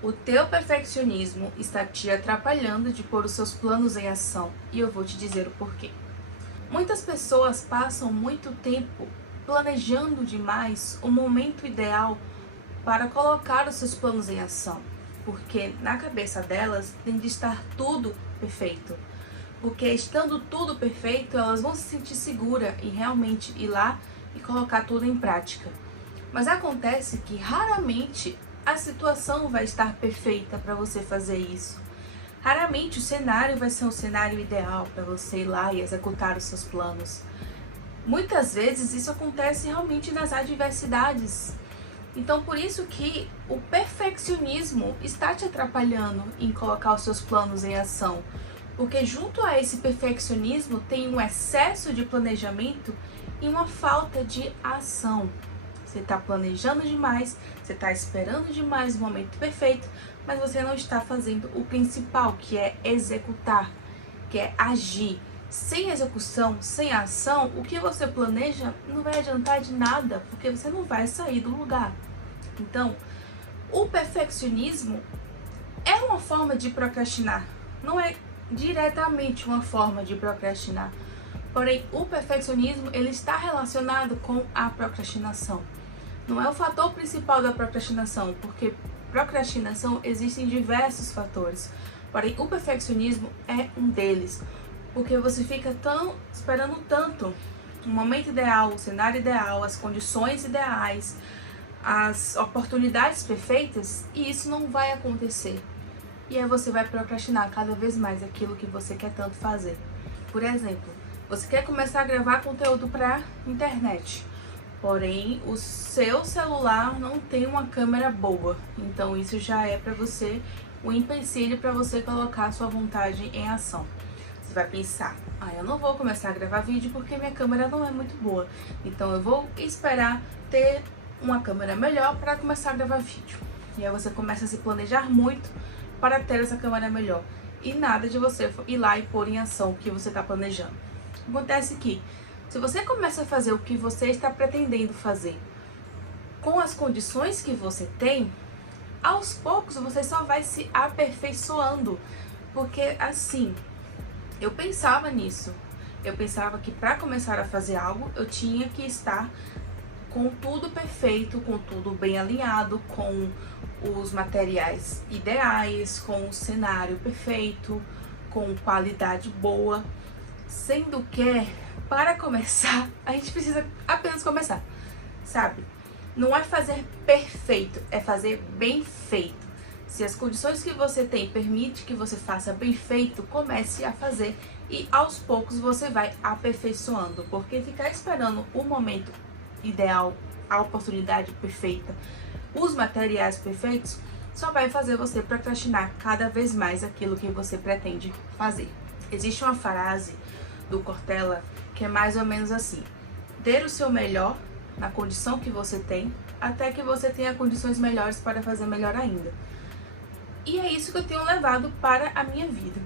O teu perfeccionismo está te atrapalhando de pôr os seus planos em ação, e eu vou te dizer o porquê. Muitas pessoas passam muito tempo planejando demais o momento ideal para colocar os seus planos em ação, porque na cabeça delas tem de estar tudo perfeito. Porque estando tudo perfeito, elas vão se sentir seguras em realmente ir lá e colocar tudo em prática. Mas acontece que raramente a situação vai estar perfeita para você fazer isso. Raramente o cenário vai ser um cenário ideal para você ir lá e executar os seus planos. Muitas vezes isso acontece realmente nas adversidades. Então por isso que o perfeccionismo está te atrapalhando em colocar os seus planos em ação. Porque junto a esse perfeccionismo tem um excesso de planejamento e uma falta de ação. Você está planejando demais, você está esperando demais o momento perfeito, mas você não está fazendo o principal, que é executar, que é agir. Sem execução, sem ação, o que você planeja não vai adiantar de nada, porque você não vai sair do lugar. Então, o perfeccionismo é uma forma de procrastinar, não é diretamente uma forma de procrastinar. Porém, o perfeccionismo ele está relacionado com a procrastinação. Não é o fator principal da procrastinação, porque procrastinação existem diversos fatores. Porém, o perfeccionismo é um deles, porque você fica esperando tanto o momento ideal, o cenário ideal, as condições ideais, as oportunidades perfeitas, e isso não vai acontecer. E aí você vai procrastinar cada vez mais aquilo que você quer tanto fazer. Por exemplo, você quer começar a gravar conteúdo para internet, porém o seu celular não tem uma câmera boa. Então isso já é para você um empecilho para você colocar a sua vontade em ação. Você vai pensar, eu não vou começar a gravar vídeo porque minha câmera não é muito boa. Então eu vou esperar ter uma câmera melhor para começar a gravar vídeo. E aí você começa a se planejar muito para ter essa câmera melhor. E nada de você ir lá e pôr em ação o que você está planejando. Acontece que, se você começa a fazer o que você está pretendendo fazer com as condições que você tem, aos poucos você só vai se aperfeiçoando. Porque assim, eu pensava nisso. Eu pensava que para começar a fazer algo, eu tinha que estar com tudo perfeito, com tudo bem alinhado, com os materiais ideais, com o cenário perfeito, com qualidade boa. Sendo que, para começar, a gente precisa apenas começar, sabe? Não é fazer perfeito, é fazer bem feito. Se as condições que você tem permitem que você faça bem feito, comece a fazer e aos poucos você vai aperfeiçoando, porque ficar esperando o momento ideal, a oportunidade perfeita, os materiais perfeitos, só vai fazer você procrastinar cada vez mais aquilo que você pretende fazer. Existe uma frase do Cortella que é mais ou menos assim: dê o seu melhor na condição que você tem, até que você tenha condições melhores para fazer melhor ainda. E é isso que eu tenho levado para a minha vida.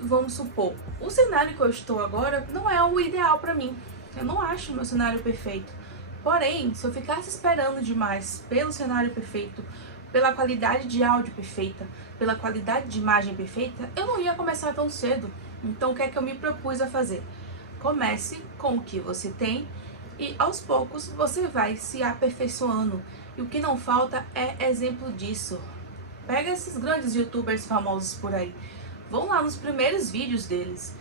Vamos supor, o cenário que eu estou agora não é o ideal para mim. Eu não acho o meu cenário perfeito. Porém, se eu ficasse esperando demais pelo cenário perfeito, pela qualidade de áudio perfeita, pela qualidade de imagem perfeita, eu não ia começar tão cedo. Então, o que é que eu me propus a fazer? Comece com o que você tem e, aos poucos, você vai se aperfeiçoando. E o que não falta é exemplo disso. Pega esses grandes youtubers famosos por aí. Vão lá nos primeiros vídeos deles.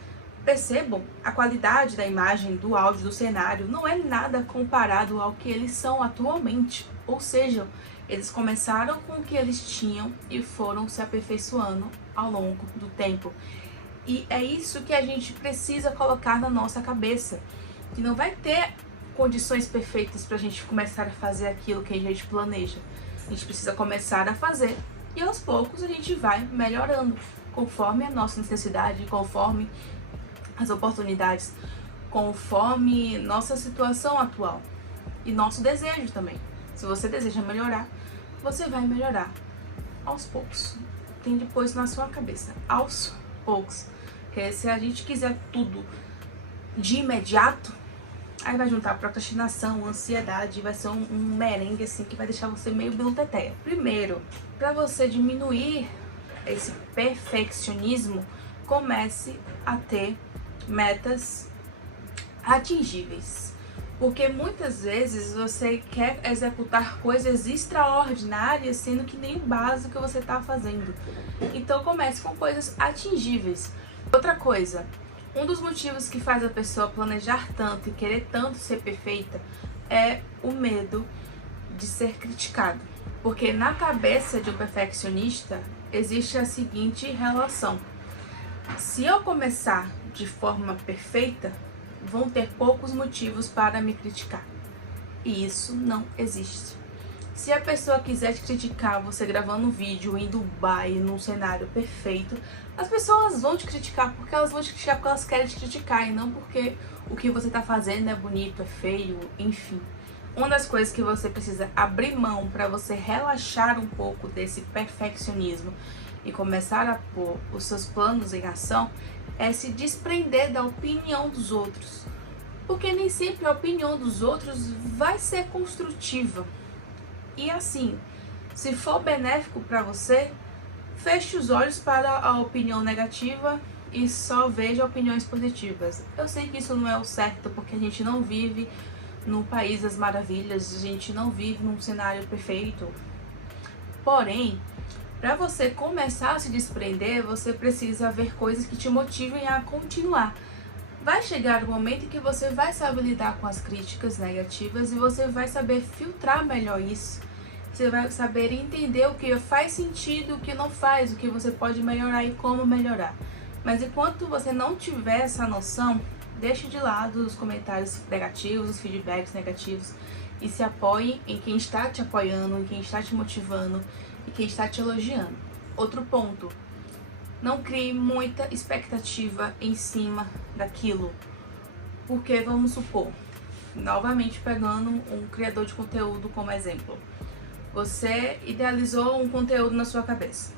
Percebam a qualidade da imagem, do áudio, do cenário. Não é nada comparado ao que eles são atualmente. Ou seja, eles começaram com o que eles tinham e foram se aperfeiçoando ao longo do tempo. E é isso que a gente precisa colocar na nossa cabeça. Que não vai ter condições perfeitas para a gente começar a fazer aquilo que a gente planeja. A gente precisa começar a fazer e aos poucos a gente vai melhorando conforme a nossa necessidade, conforme as oportunidades, conforme nossa situação atual e nosso desejo também. Se você deseja melhorar, você vai melhorar aos poucos. Tem depois na sua cabeça, aos poucos. Porque se a gente quiser tudo de imediato, Aí vai juntar procrastinação, ansiedade, vai ser um merengue assim que vai deixar você meio biluteteia. Primeiro, para você diminuir esse perfeccionismo, comece a ter metas atingíveis. Porque muitas vezes você quer executar coisas extraordinárias, sendo que nem o básico você está fazendo. Então comece com coisas atingíveis. Outra coisa, um dos motivos que faz a pessoa planejar tanto e querer tanto ser perfeita é o medo de ser criticado. Porque na cabeça de um perfeccionista existe a seguinte relação: se eu começar de forma perfeita, vão ter poucos motivos para me criticar. E isso não existe. Se a pessoa quiser te criticar, você gravando um vídeo em Dubai, num cenário perfeito, as pessoas vão te criticar porque elas vão te criticar porque elas querem te criticar e não porque o que você está fazendo é bonito, é feio, enfim. Uma das coisas que você precisa abrir mão para você relaxar um pouco desse perfeccionismo e começar a pôr os seus planos em ação é se desprender da opinião dos outros. Porque nem sempre a opinião dos outros vai ser construtiva. E assim, se for benéfico para você, feche os olhos para a opinião negativa e só veja opiniões positivas. Eu sei que isso não é o certo, porque a gente não vive no país das maravilhas, a gente não vive num cenário perfeito. Porém, para você começar a se desprender, você precisa ver coisas que te motivem a continuar. Vai chegar o momento em que você vai saber lidar com as críticas negativas e você vai saber filtrar melhor isso. Você vai saber entender o que faz sentido, o que não faz, o que você pode melhorar e como melhorar. Mas enquanto você não tiver essa noção, deixe de lado os comentários negativos, os feedbacks negativos e se apoie em quem está te apoiando, em quem está te motivando e quem está te elogiando. Outro ponto: não crie muita expectativa em cima daquilo. Porque, vamos supor, novamente pegando um criador de conteúdo como exemplo, você idealizou um conteúdo na sua cabeça.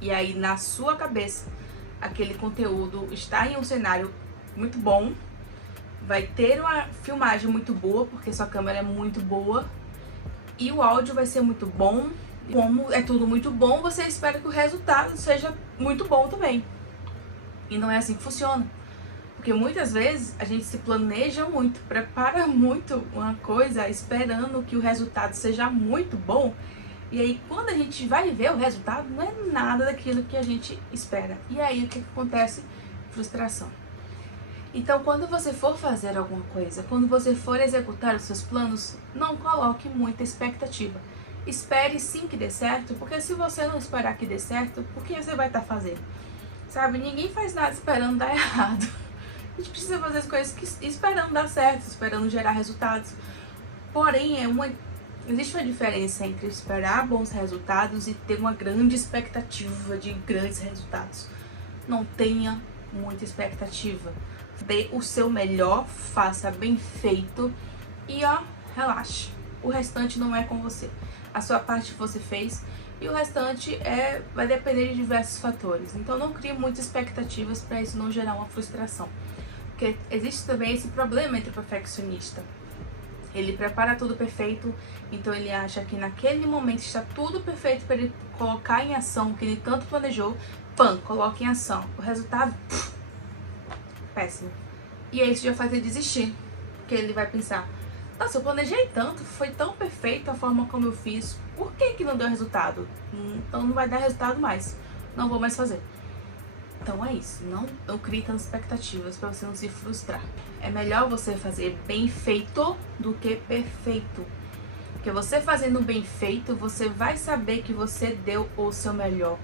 E aí, na sua cabeça, aquele conteúdo está em um cenário muito bom, vai ter uma filmagem muito boa, porque sua câmera é muito boa, e o áudio vai ser muito bom. Como é tudo muito bom, você espera que o resultado seja muito bom também. E não é assim que funciona. Porque muitas vezes a gente se planeja muito, prepara muito uma coisa esperando que o resultado seja muito bom. E aí quando a gente vai ver o resultado, não é nada daquilo que a gente espera. E aí o que acontece? Frustração. Então quando você for fazer alguma coisa, quando você for executar os seus planos, não coloque muita expectativa. Espere sim que dê certo, porque se você não esperar que dê certo, por que você vai estar fazendo? Sabe, ninguém faz nada esperando dar errado. A gente precisa fazer as coisas esperando dar certo, esperando gerar resultados. Porém, existe uma diferença entre esperar bons resultados e ter uma grande expectativa de grandes resultados. Não tenha muita expectativa. Dê o seu melhor, faça bem feito e relaxe. O restante não é com você. A sua parte você fez e o restante vai depender de diversos fatores. Então não crie muitas expectativas para isso não gerar uma frustração. Porque existe também esse problema entre o perfeccionista. Ele prepara tudo perfeito, então ele acha que naquele momento está tudo perfeito para ele colocar em ação o que ele tanto planejou. Coloca em ação. O resultado, péssimo. E aí isso já faz ele desistir. Porque ele vai pensar: nossa, eu planejei tanto, foi tão perfeito a forma como eu fiz, por que não deu resultado? Então não vai dar resultado mais, não vou mais fazer. Então é isso, não crie tantas expectativas para você não se frustrar. É melhor você fazer bem feito do que perfeito. Porque você fazendo bem feito, você vai saber que você deu o seu melhor.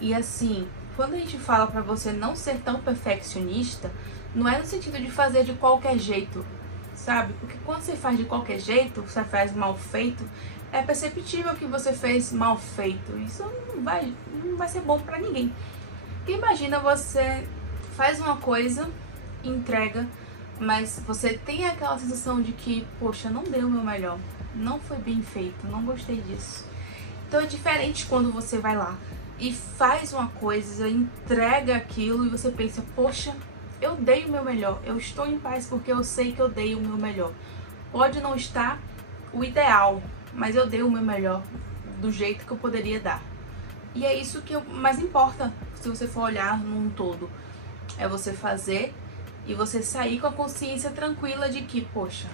E assim, quando a gente fala para você não ser tão perfeccionista, não é no sentido de fazer de qualquer jeito, sabe? Porque quando você faz de qualquer jeito, você faz mal feito, é perceptível que você fez mal feito. Isso não vai ser bom pra ninguém. Porque imagina, você faz uma coisa, entrega, mas você tem aquela sensação de que, poxa, não deu o meu melhor, não foi bem feito, não gostei disso. Então é diferente quando você vai lá e faz uma coisa, entrega aquilo e você pensa, poxa, eu dei o meu melhor, eu estou em paz porque eu sei que eu dei o meu melhor. Pode não estar o ideal, mas eu dei o meu melhor do jeito que eu poderia dar. E é isso que mais importa, se você for olhar num todo. É você fazer e você sair com a consciência tranquila de que, poxa,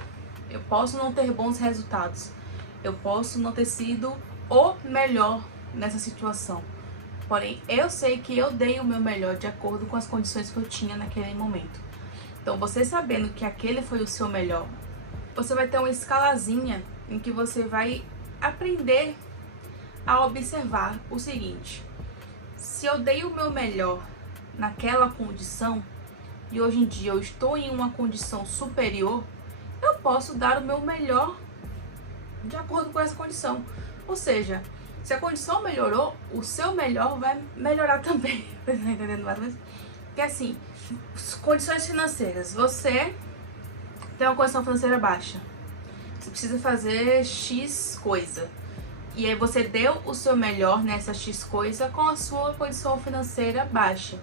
eu posso não ter bons resultados, eu posso não ter sido o melhor nessa situação. Porém, eu sei que eu dei o meu melhor de acordo com as condições que eu tinha naquele momento. Então, você sabendo que aquele foi o seu melhor, você vai ter uma escalazinha em que você vai aprender a observar o seguinte: se eu dei o meu melhor naquela condição e hoje em dia eu estou em uma condição superior, eu posso dar o meu melhor de acordo com essa condição. Ou seja, se a condição melhorou, o seu melhor vai melhorar também. Você tá entendendo mais ou menos? Porque assim, condições financeiras. Você tem uma condição financeira baixa. Você precisa fazer X coisa. E aí você deu o seu melhor nessa X coisa com a sua condição financeira baixa.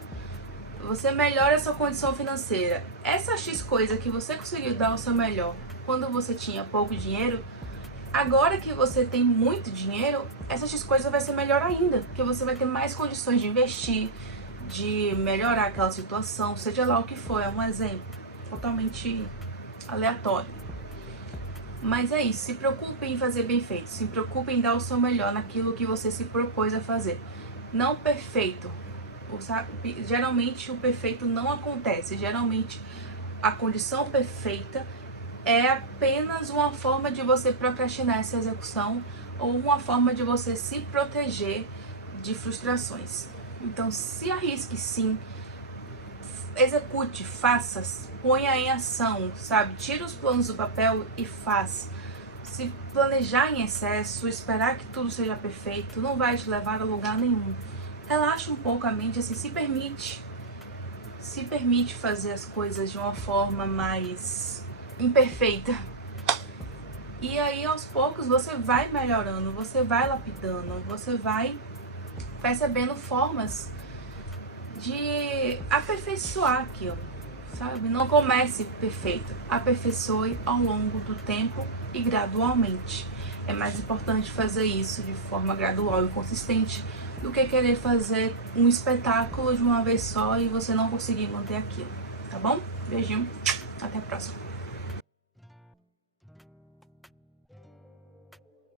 Você melhora a sua condição financeira. Essa X coisa que você conseguiu dar o seu melhor quando você tinha pouco dinheiro, agora que você tem muito dinheiro, essa X coisa vai ser melhor ainda, porque você vai ter mais condições de investir, de melhorar aquela situação, seja lá o que for. É um exemplo totalmente aleatório. Mas é isso, se preocupe em fazer bem feito, se preocupe em dar o seu melhor naquilo que você se propôs a fazer. Não perfeito. Geralmente o perfeito não acontece, geralmente a condição perfeita é apenas uma forma de você procrastinar essa execução ou uma forma de você se proteger de frustrações. Então se arrisque sim, execute, faça, ponha em ação, sabe? Tira os planos do papel e faz. Se planejar em excesso, esperar que tudo seja perfeito, não vai te levar a lugar nenhum. Relaxa um pouco a mente, assim, se permite fazer as coisas de uma forma mais imperfeita. E aí, aos poucos, você vai melhorando, você vai lapidando, você vai percebendo formas de aperfeiçoar aquilo, sabe? Não comece perfeito, aperfeiçoe ao longo do tempo e gradualmente. É mais importante fazer isso de forma gradual e consistente do que querer fazer um espetáculo de uma vez só e você não conseguir manter aquilo, tá bom? Beijinho, até a próxima.